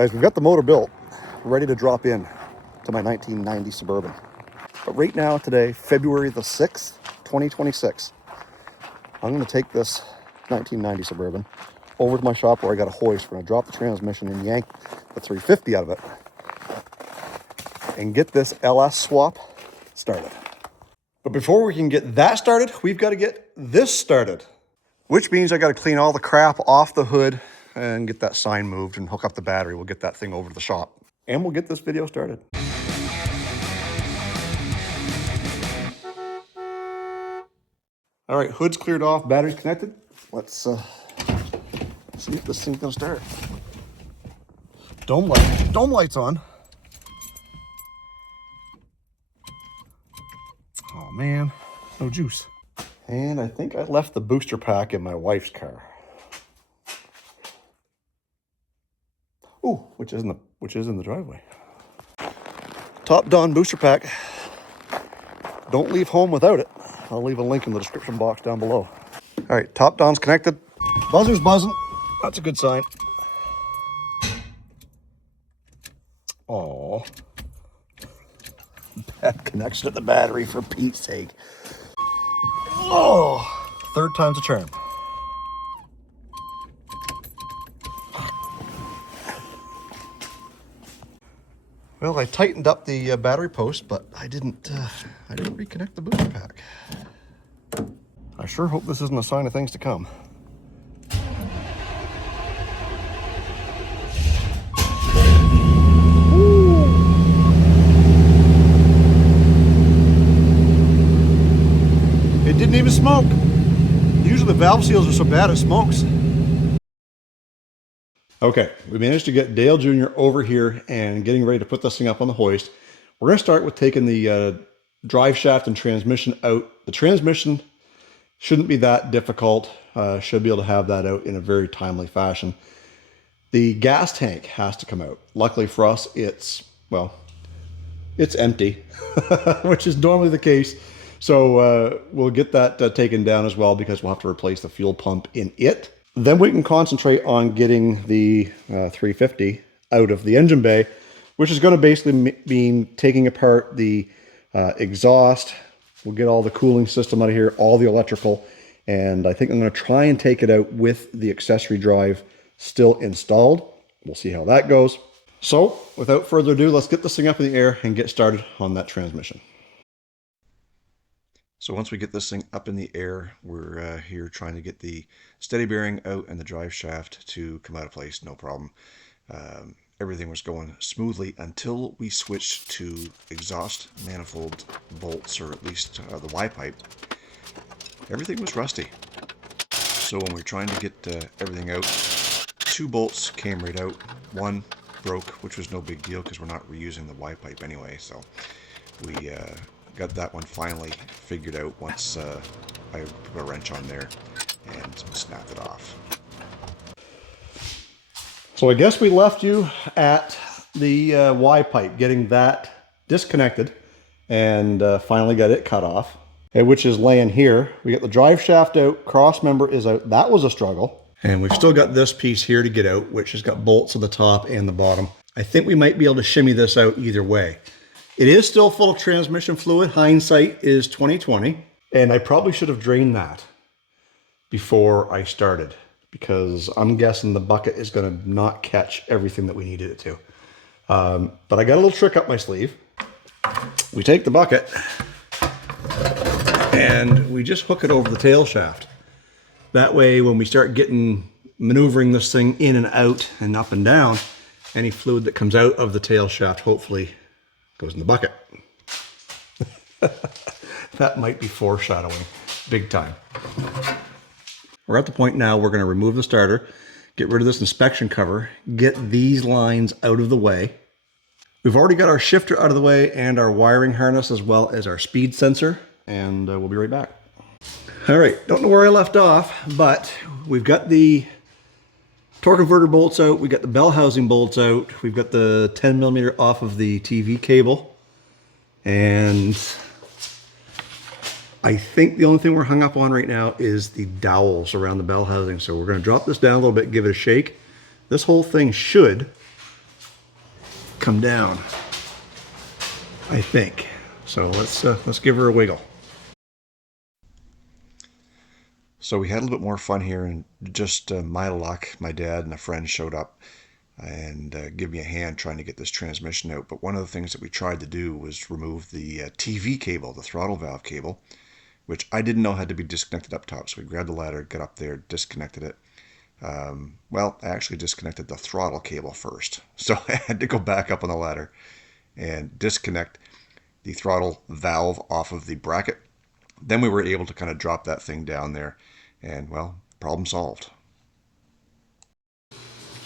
Guys, we've got the motor built, ready to drop in to my 1990 Suburban. But right now, today, February the 6th, 2026, I'm going to take this 1990 Suburban over to my shop where I got a hoist. We're going to drop the transmission and yank the 350 out of it and get this LS swap started. But before we can get that started, we've got to get this started, which means I got to clean all the crap off the hood and get that sign moved and hook up the battery. We'll get that thing over to the shop and we'll get this video started. All right, hood's cleared off, battery's connected. Let's see if this thing's gonna start. Dome light's on. Oh man, no juice. And I think I left the booster pack in my wife's car. Ooh, which is in the driveway. Top Don booster pack. Don't leave home without it. I'll leave a link in the description box down below. All right, Top Don's connected. Buzzer's buzzing. That's a good sign. Oh, bad connection to the battery, for Pete's sake. Oh, third time's a charm. Well, I tightened up the battery post, but I didn't reconnect the booster pack. I sure hope this isn't a sign of things to come. It didn't even smoke. Usually the valve seals are so bad it smokes. Okay, we managed to get Dale Jr. over here and getting ready to put this thing up on the hoist. We're going to start with taking the drive shaft and transmission out. The transmission shouldn't be that difficult. Should be able to have that out in a very timely fashion. The gas tank has to come out. Luckily for us, it's empty, which is normally the case. So we'll get that taken down as well, because we'll have to replace the fuel pump in it. Then we can concentrate on getting the 350 out of the engine bay, which is going to basically mean taking apart the exhaust. We'll get all the cooling system out of here, all the electrical, and I think I'm going to try and take it out with the accessory drive still installed. We'll see how that goes. So without further ado, let's get this thing up in the air and get started on that transmission. So once we get this thing up in the air, we're here trying to get the steady bearing out and the drive shaft to come out of place, no problem. Everything was going smoothly until we switched to exhaust manifold bolts, or at least the Y-pipe. Everything was rusty. So when we were trying to get everything out, 2 bolts came right out. 1 broke, which was no big deal because we're not reusing the Y-pipe anyway. So we got that one finally figured out once I put a wrench on there and snapped it off. So I guess we left you at the Y-pipe, getting that disconnected, and finally got it cut off, which is laying here. We got the drive shaft out, cross member is out. That was a struggle. And we've still got this piece here to get out, which has got bolts on the top and the bottom. I think we might be able to shimmy this out either way. It is still full of transmission fluid. Hindsight is 20/20, and I probably should have drained that before I started, because I'm guessing the bucket is going to not catch everything that we needed it to. But I got a little trick up my sleeve. We take the bucket and we just hook it over the tail shaft. That way, when we start maneuvering this thing in and out and up and down, any fluid that comes out of the tail shaft hopefully goes in the bucket. That might be foreshadowing big time. We're at the point now we're going to remove the starter, get rid of this inspection cover, get these lines out of the way. We've already got our shifter out of the way and our wiring harness, as well as our speed sensor, and we'll be right back. All right, don't know where I left off, but we've got the torque converter bolts out, we got the bell housing bolts out, we've got the 10mm off of the TV cable, and I think the only thing we're hung up on right now is the dowels around the bell housing. So we're going to drop this down a little bit, give it a shake. This whole thing should come down, I think. So let's give her a wiggle. So we had a little bit more fun here, and just my luck, my dad and a friend showed up and give me a hand trying to get this transmission out. But one of the things that we tried to do was remove the TV cable, the throttle valve cable, which I didn't know had to be disconnected up top. So we grabbed the ladder, got up there, disconnected it. Well, I actually disconnected the throttle cable first. So I had to go back up on the ladder and disconnect the throttle valve off of the bracket. Then we were able to kind of drop that thing down there, and well, problem solved.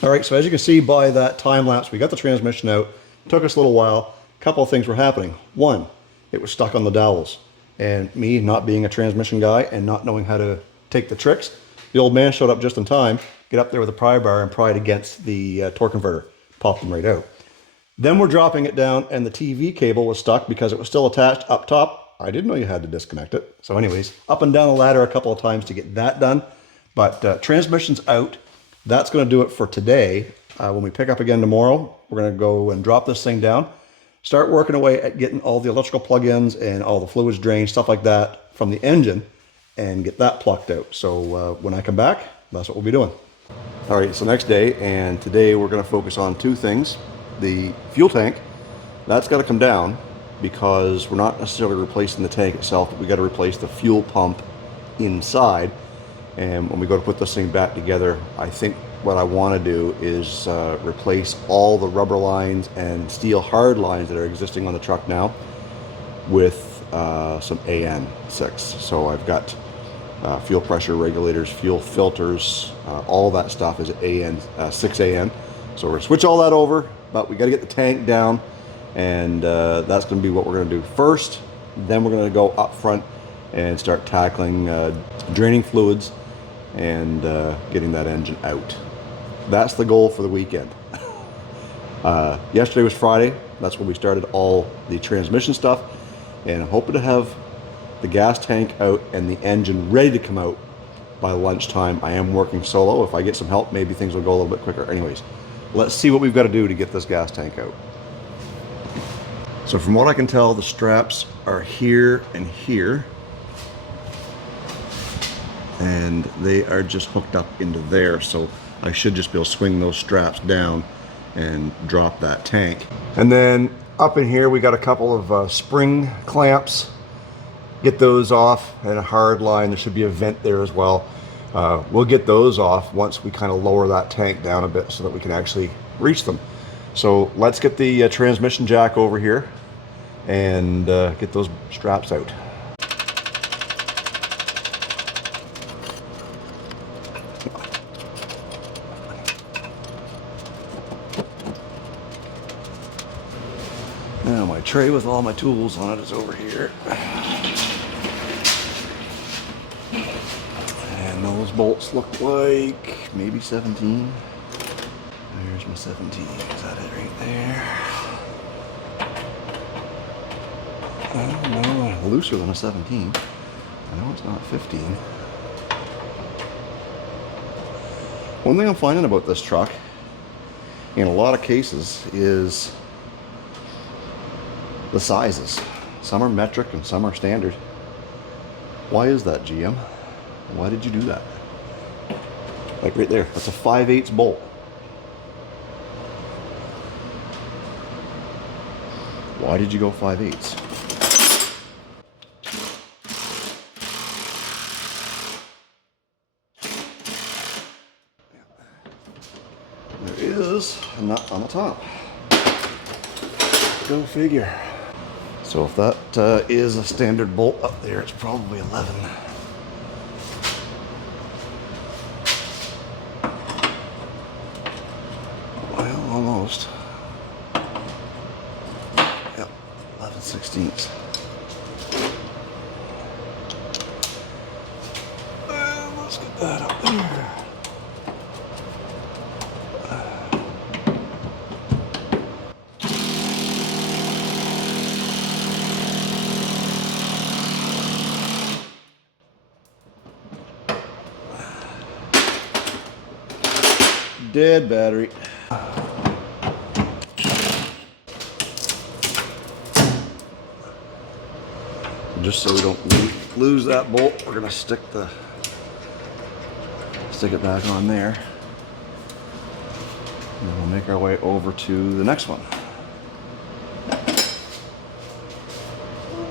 All right, so as you can see by that time lapse, we got the transmission out. It took us a little while. A couple of things were happening. One, it was stuck on the dowels, and me not being a transmission guy and not knowing how to take the tricks, the old man showed up just in time, get up there with a pry bar and pry it against the torque converter, popped them right out. Then we're dropping it down, and the TV cable was stuck because it was still attached up top. I didn't know you had to disconnect it. So anyways, up and down the ladder a couple of times to get that done. But transmission's out. That's going to do it for today. When we pick up again tomorrow, we're going to go and drop this thing down, start working away at getting all the electrical plug-ins and all the fluids drained, stuff like that from the engine, and get that plucked out. So when I come back, that's what we'll be doing. All right, so next day, and today we're going to focus on two things. The fuel tank, that's got to come down because we're not necessarily replacing the tank itself, but we got to replace the fuel pump inside. And when we go to put this thing back together, I think what I want to do is replace all the rubber lines and steel hard lines that are existing on the truck now with some AN6. So I've got fuel pressure regulators, fuel filters, all that stuff is AN, 6AN. So we're going to switch all that over, but we got to get the tank down, and that's going to be what we're going to do first. Then we're going to go up front and start tackling draining fluids and getting that engine out. That's the goal for the weekend. Yesterday was Friday. That's when we started all the transmission stuff, and I'm hoping to have the gas tank out and the engine ready to come out by lunchtime. I am working solo. If I get some help, maybe things will go a little bit quicker. Anyways, let's see what we've got to do to get this gas tank out. So from what I can tell, the straps are here and here, and they are just hooked up into there. So I should just be able to swing those straps down and drop that tank. And then up in here, we got a couple of spring clamps. Get those off, and a hard line. There should be a vent there as well. We'll get those off once we kind of lower that tank down a bit so that we can actually reach them. So let's get the transmission jack over here and get those straps out. Now my tray with all my tools on it is over here. And those bolts look like maybe 17. There's my 17. Is that it right there? No, looser than a 17. I know it's not 15. One thing I'm finding about this truck, in a lot of cases, is the sizes. Some are metric and some are standard. Why is that, GM? Why did you do that? Like right there, that's a 5/8 bolt. Why did you go 5/8? There is a nut on the top. Go figure. So if that is a standard bolt up there, it's probably 11. Well, almost. Yep, 11/16. Let's get that up there. Dead battery. just so we don't lose that bolt, we're gonna stick it back on there. And then we'll make our way over to the next one.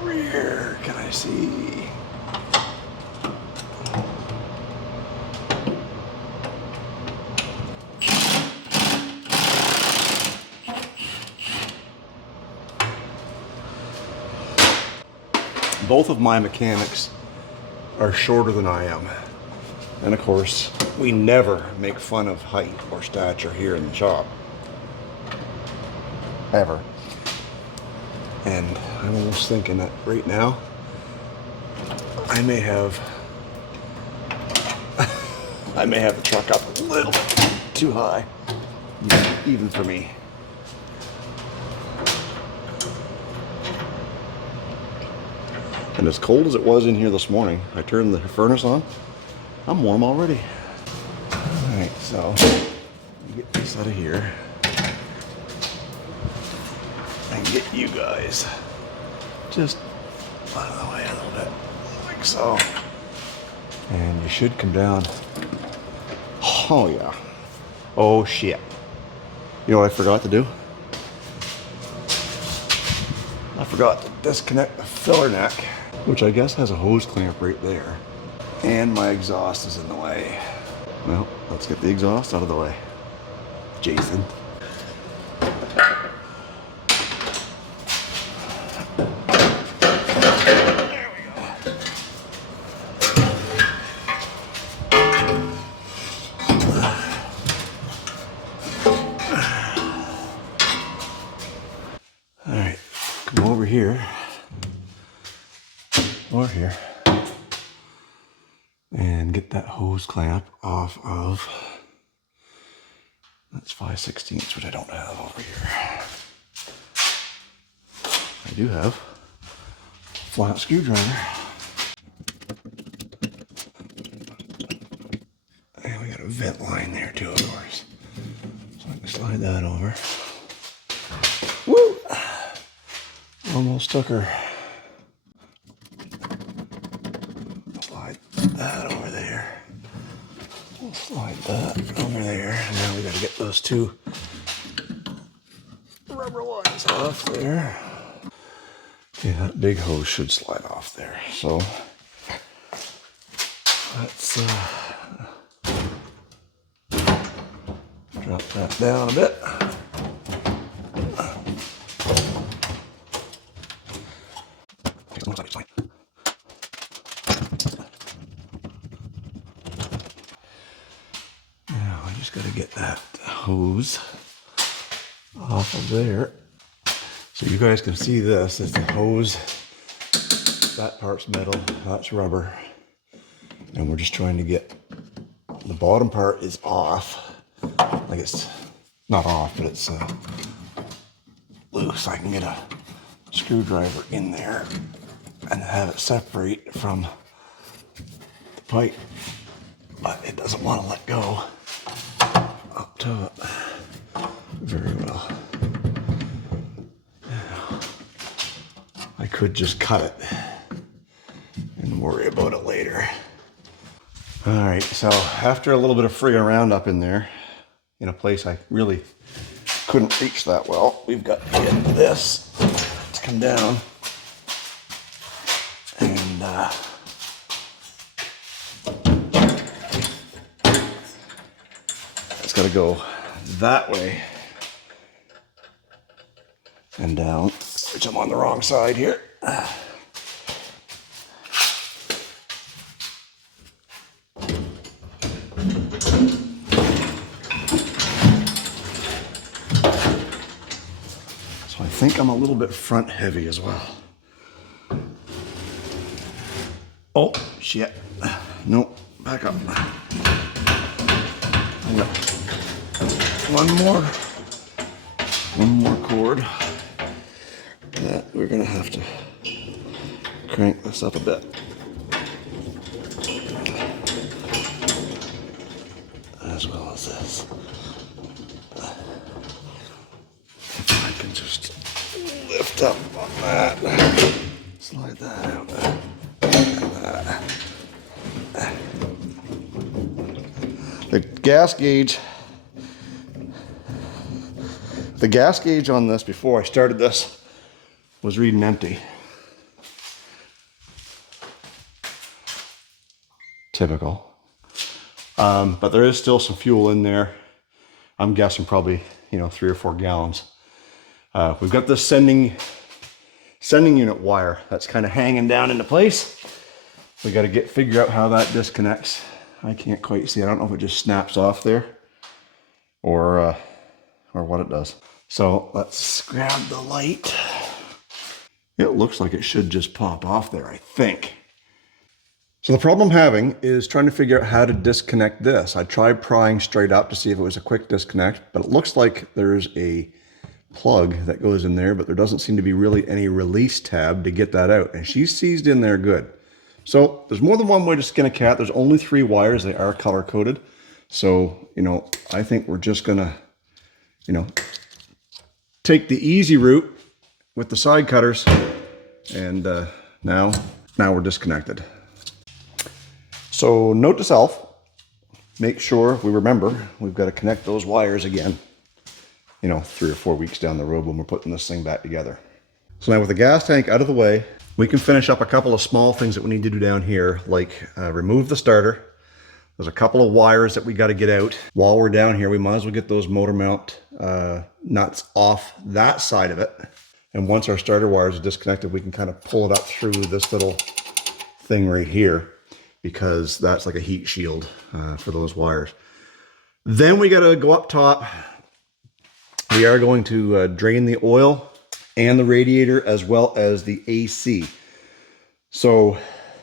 Where can I see? Both of my mechanics are shorter than I am. And of course, we never make fun of height or stature here in the shop. Ever. And I'm almost thinking that right now, I may have the truck up a little bit too high, even for me. And as cold as it was in here this morning, I turned the furnace on. I'm warm already. All right, so get this out of here and get you guys just out of the way a little bit, like so. And you should come down. Oh yeah. Oh shit. You know what I forgot to do? I forgot to disconnect the filler neck, which I guess has a hose clamp right there. And my exhaust is in the way. Well, let's get the exhaust out of the way. Jason. There we go. All right, come over here. Or here. And get that hose clamp off of, that's 5/16, which I don't have over here. I do have a flat screwdriver. And we got a vent line there too, of course. So I can slide that over. Woo! Almost took her. Slide that over there. We'll slide that over there. And now we got to get those two rubber lines off there. Yeah, that big hose should slide off there. So let's drop that down a bit. Now I just got to get that hose off of there. So you guys can see this. It's the hose. That part's metal, that's rubber. And we're just trying to get the bottom part is off. Like it's not off, but it's loose. I can get a screwdriver in there and have it separate from the pipe. But it doesn't want to let go up to it very well. I could just cut it and worry about it later. All right, so after a little bit of frigging around up in there, in a place I really couldn't reach that well, we've got to get this to come down and it's got to go that way and down, which I'm on the wrong side here. So I think I'm a little bit front heavy as well. Oh, shit. Nope, back up. I got one more cord that we're gonna have to crank this up a bit. As well as this. If I can just lift up on that. Slide that out. The gas gauge on this before I started this was reading empty. Typical. But there is still some fuel in there. I'm guessing probably, 3 or 4 gallons. We've got this sending unit wire that's kind of hanging down into place. We got to figure out how that disconnects. I can't quite see. I don't know if it just snaps off there or what it does. So let's grab the light. It looks like it should just pop off there, I think. So the problem I'm having is trying to figure out how to disconnect this. I tried prying straight up to see if it was a quick disconnect, but it looks like there's a plug that goes in there, but there doesn't seem to be really any release tab to get that out. And she's seized in there good. So there's more than one way to skin a cat. There's only 3 wires. They are color coded. So, I think we're just gonna, take the easy route with the side cutters. And now we're disconnected. So note to self, make sure we remember we've got to connect those wires again, 3 or 4 weeks down the road when we're putting this thing back together. So now with the gas tank out of the way, we can finish up a couple of small things that we need to do down here, like remove the starter. There's a couple of wires that we got to get out. While we're down here, we might as well get those motor mount nuts off that side of it. And once our starter wires are disconnected, we can kind of pull it up through this little thing right here, because that's like a heat shield for those wires. Then we got to go up top. We are going to drain the oil and the radiator as well as the AC. So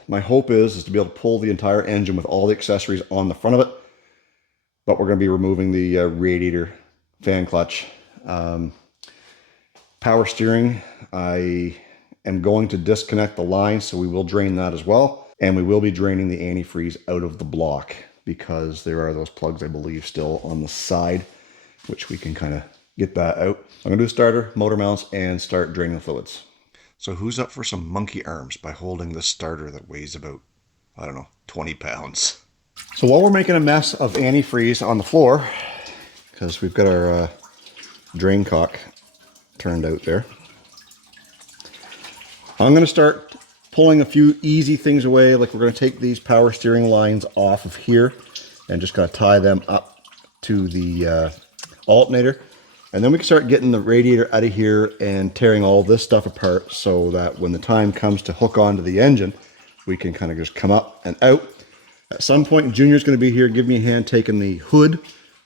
my hope is to be able to pull the entire engine with all the accessories on the front of it, but we're going to be removing the radiator, fan clutch, power steering. I am going to disconnect the line, so we will drain that as well. And we will be draining the antifreeze out of the block because there are those plugs, I believe, still on the side, which we can kind of get that out. I'm gonna do starter, motor mounts, and start draining the fluids. So who's up for some monkey arms by holding this starter that weighs about, 20 pounds? So while we're making a mess of antifreeze on the floor, because we've got our drain cock turned out there, I'm gonna start pulling a few easy things away. Like we're going to take these power steering lines off of here and just kind of tie them up to the alternator. And then we can start getting the radiator out of here and tearing all this stuff apart so that when the time comes to hook onto the engine, we can kind of just come up and out. At some point, Junior's going to be here, give me a hand taking the hood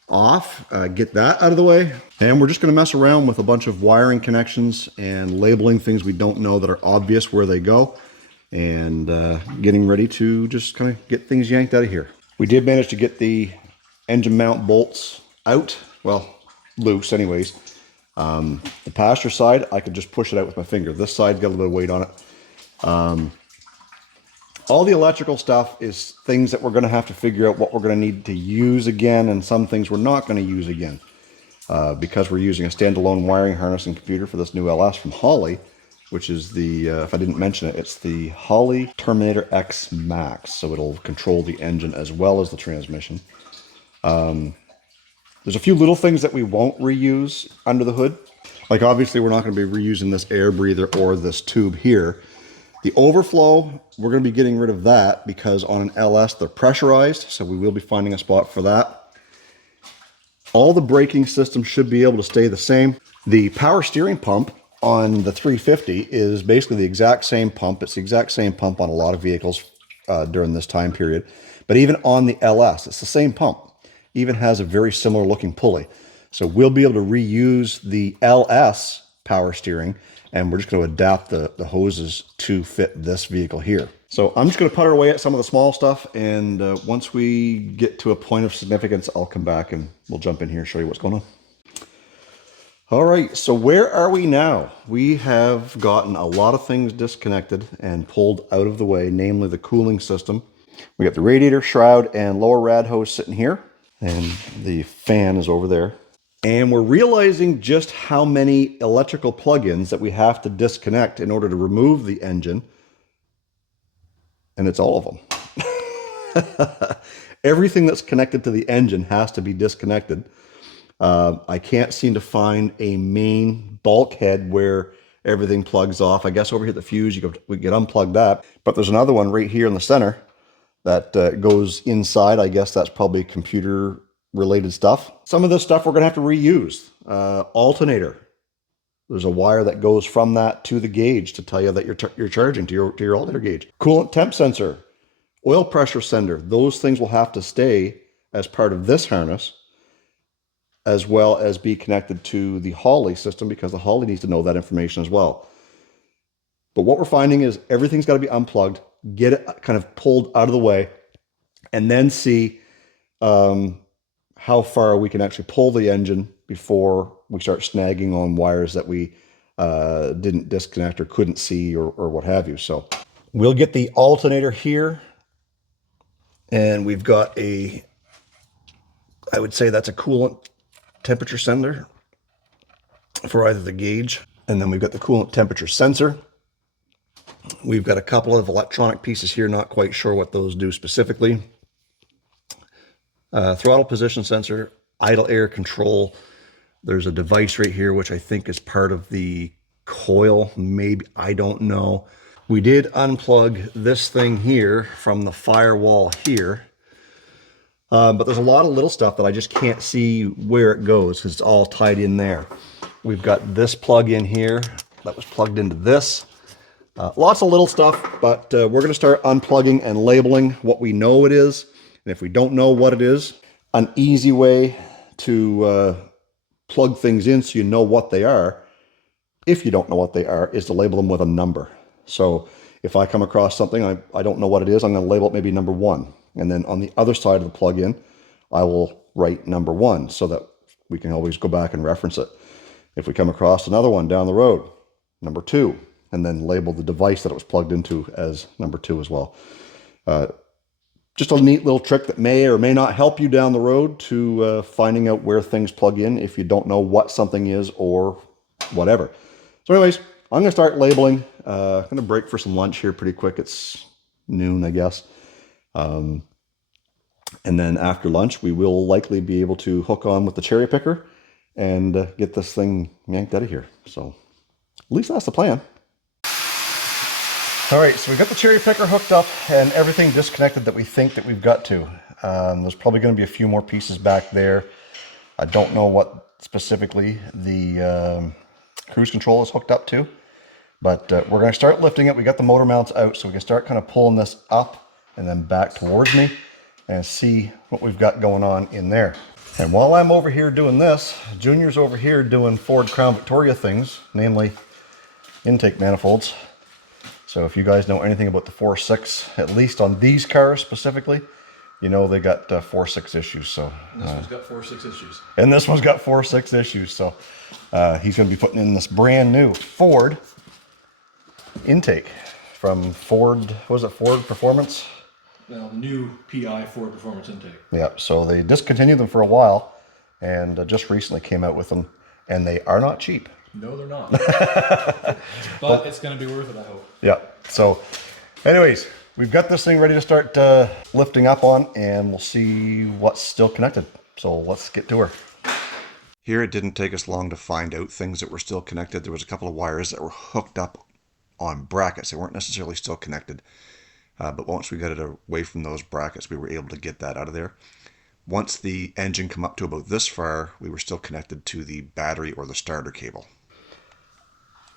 off, get that out of the way. And we're just going to mess around with a bunch of wiring connections and labeling things we don't know that are obvious where they go. And getting ready to just kind of get things yanked out of here. We did manage to get the engine mount bolts out, well, loose anyways. The passenger side, I could just push it out with my finger. This side got a little bit of weight on it. All the electrical stuff is things that we're going to have to figure out what we're going to need to use again, and some things we're not going to use again. Because we're using a standalone wiring harness and computer for this new LS from Holley, which is the, if I didn't mention it, it's the Holley Terminator X Max. So it'll control the engine as well as the transmission. There's a few little things that we won't reuse under the hood. Like obviously we're not going to be reusing this air breather or this tube here. The overflow, we're going to be getting rid of that because on an LS they're pressurized. So we will be finding a spot for that. All the braking systems should be able to stay the same. The power steering pump on the 350 is basically the exact same pump. It's the exact same pump on a lot of vehicles during this time period. But even on the LS, it's the same pump. Even has a very similar looking pulley. So we'll be able to reuse the LS power steering, and we're just going to adapt the hoses to fit this vehicle here. So I'm just going to putter away at some of the small stuff, and once we get to a point of significance, I'll come back and we'll jump in here and show you what's going on. All right, so where are we now? We have gotten a lot of things disconnected and pulled out of the way, namely the cooling system. We got the radiator, shroud, and lower rad hose sitting here, and the fan is over there. And we're realizing just how many electrical plugins that we have to disconnect in order to remove the engine. And it's all of them. Everything that's connected to the engine has to be disconnected. I can't seem to find a main bulkhead where everything plugs off. I guess over here at the fuse, we can unplug that. But there's another one right here in the center that goes inside. I guess that's probably computer related stuff. Some of this stuff we're gonna have to reuse. Alternator. There's a wire that goes from that to the gauge to tell you that you're charging to your alternator gauge. Coolant temp sensor, oil pressure sender. Those things will have to stay as part of this harness, as well as be connected to the Holley system, because the Holley needs to know that information as well. But what we're finding is everything's got to be unplugged, get it kind of pulled out of the way, and then see how far we can actually pull the engine before we start snagging on wires that we didn't disconnect or couldn't see or what have you. So we'll get the alternator here, and we've got I would say that's a coolant temperature sender for either the gauge, and then we've got the coolant temperature sensor. We've got a couple of electronic pieces here, not quite sure what those do specifically. Throttle position sensor, idle air control. There's a device right here, which I think is part of the coil, maybe, I don't know. We did unplug this thing here from the firewall here. But there's a lot of little stuff that I just can't see where it goes because it's all tied in there. We've got this plug in here that was plugged into this. Lots of little stuff, but we're going to start unplugging and labeling what we know it is. And if we don't know what it is, an easy way to plug things in so you know what they are, if you don't know what they are, is to label them with a number. So if I come across something, I don't know what it is, I'm going to label it maybe number 1. And then on the other side of the plug-in, I will write number 1 so that we can always go back and reference it. If we come across another one down the road, number 2, and then label the device that it was plugged into as number 2 as well. Just a neat little trick that may or may not help you down the road to finding out where things plug in if you don't know what something is or whatever. So anyways, I'm going to start labeling. I'm going to break for some lunch here pretty quick. It's noon, I guess. And then after lunch, we will likely be able to hook on with the cherry picker and get this thing yanked out of here. So at least that's the plan. All right, so we've got the cherry picker hooked up and everything disconnected that we think that we've got to. There's probably going to be a few more pieces back there. I don't know what specifically the cruise control is hooked up to, but we're going to start lifting it. We got the motor mounts out, so we can start kind of pulling this up and then back towards me and see what we've got going on in there. And while I'm over here doing this, Junior's over here doing Ford Crown Victoria things, namely intake manifolds. So if you guys know anything about the 4.6, at least on these cars specifically, you know they got 4.6 issues. So this one's got 4.6 issues. And this one's got 4.6 issues. So he's going to be putting in this brand new Ford intake from Ford. What was it? Ford Performance. Well, new PI Ford Performance intake. Yeah. So they discontinued them for a while, and just recently came out with them, and they are not cheap. No, they're not. But it's going to be worth it, I hope. Yeah. So anyways, we've got this thing ready to start lifting up on, and we'll see what's still connected. So let's get to her. Here it didn't take us long to find out things that were still connected. There was a couple of wires that were hooked up on brackets. They weren't necessarily still connected. But once we got it away from those brackets, we were able to get that out of there. Once the engine come up to about this far, we were still connected to the battery or the starter cable.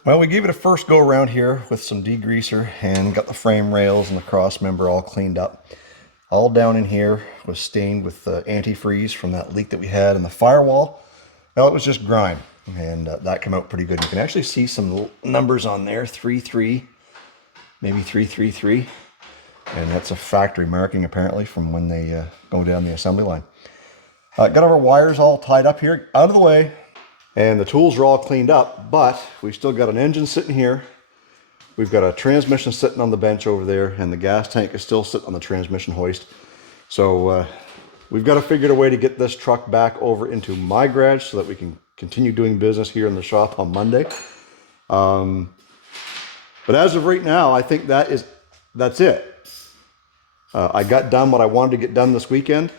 Well, we gave it a first go around here with some degreaser and got the frame rails and the cross member all cleaned up. All down in here was stained with antifreeze from that leak that we had in the firewall. Well, it was just grime, and that came out pretty good. You can actually see some numbers on there, 3.3, maybe 3.33. And that's a factory marking apparently from when they go down the assembly line. Got our wires all tied up here, out of the way. And the tools are all cleaned up, but we still got an engine sitting here. We've got a transmission sitting on the bench over there, and the gas tank is still sitting on the transmission hoist. So we've got to figure out a way to get this truck back over into my garage so that we can continue doing business here in the shop on Monday. But as of right now, I think that's it. I got done what I wanted to get done this weekend.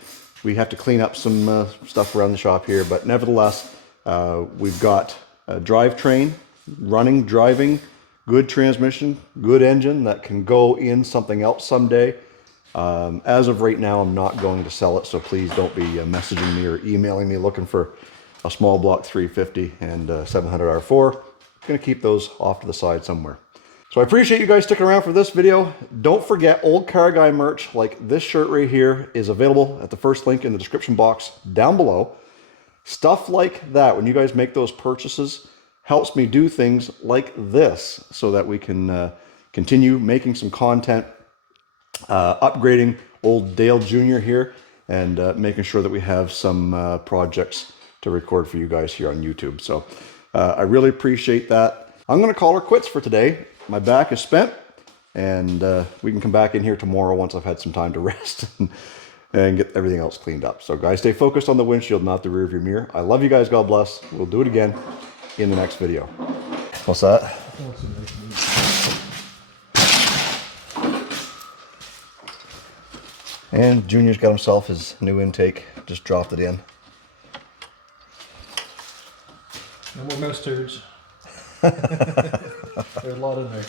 We have to clean up some stuff around the shop here, but nevertheless, we've got a drivetrain running, driving, good transmission, good engine that can go in something else someday. As of right now, I'm not going to sell it, so please don't be messaging me or emailing me looking for a small block 350 and 700 R4. I'm going to keep those off to the side somewhere. So I appreciate you guys sticking around for this video. Don't forget, Olde Carr Guy merch like this shirt right here is available at the first link in the description box down below. Stuff like that, when you guys make those purchases, helps me do things like this so that we can continue making some content, upgrading old Dale Jr. here, and making sure that we have some projects to record for you guys here on YouTube. So I really appreciate that. I'm going to call her quits for today. My back is spent, and we can come back in here tomorrow once I've had some time to rest and get everything else cleaned up. So guys, stay focused on the windshield, not the rear view mirror. I love you guys. God bless. We'll do it again in the next video. What's that? And Junior's got himself his new intake. Just dropped it in. No more mouse turds. There's a lot in there.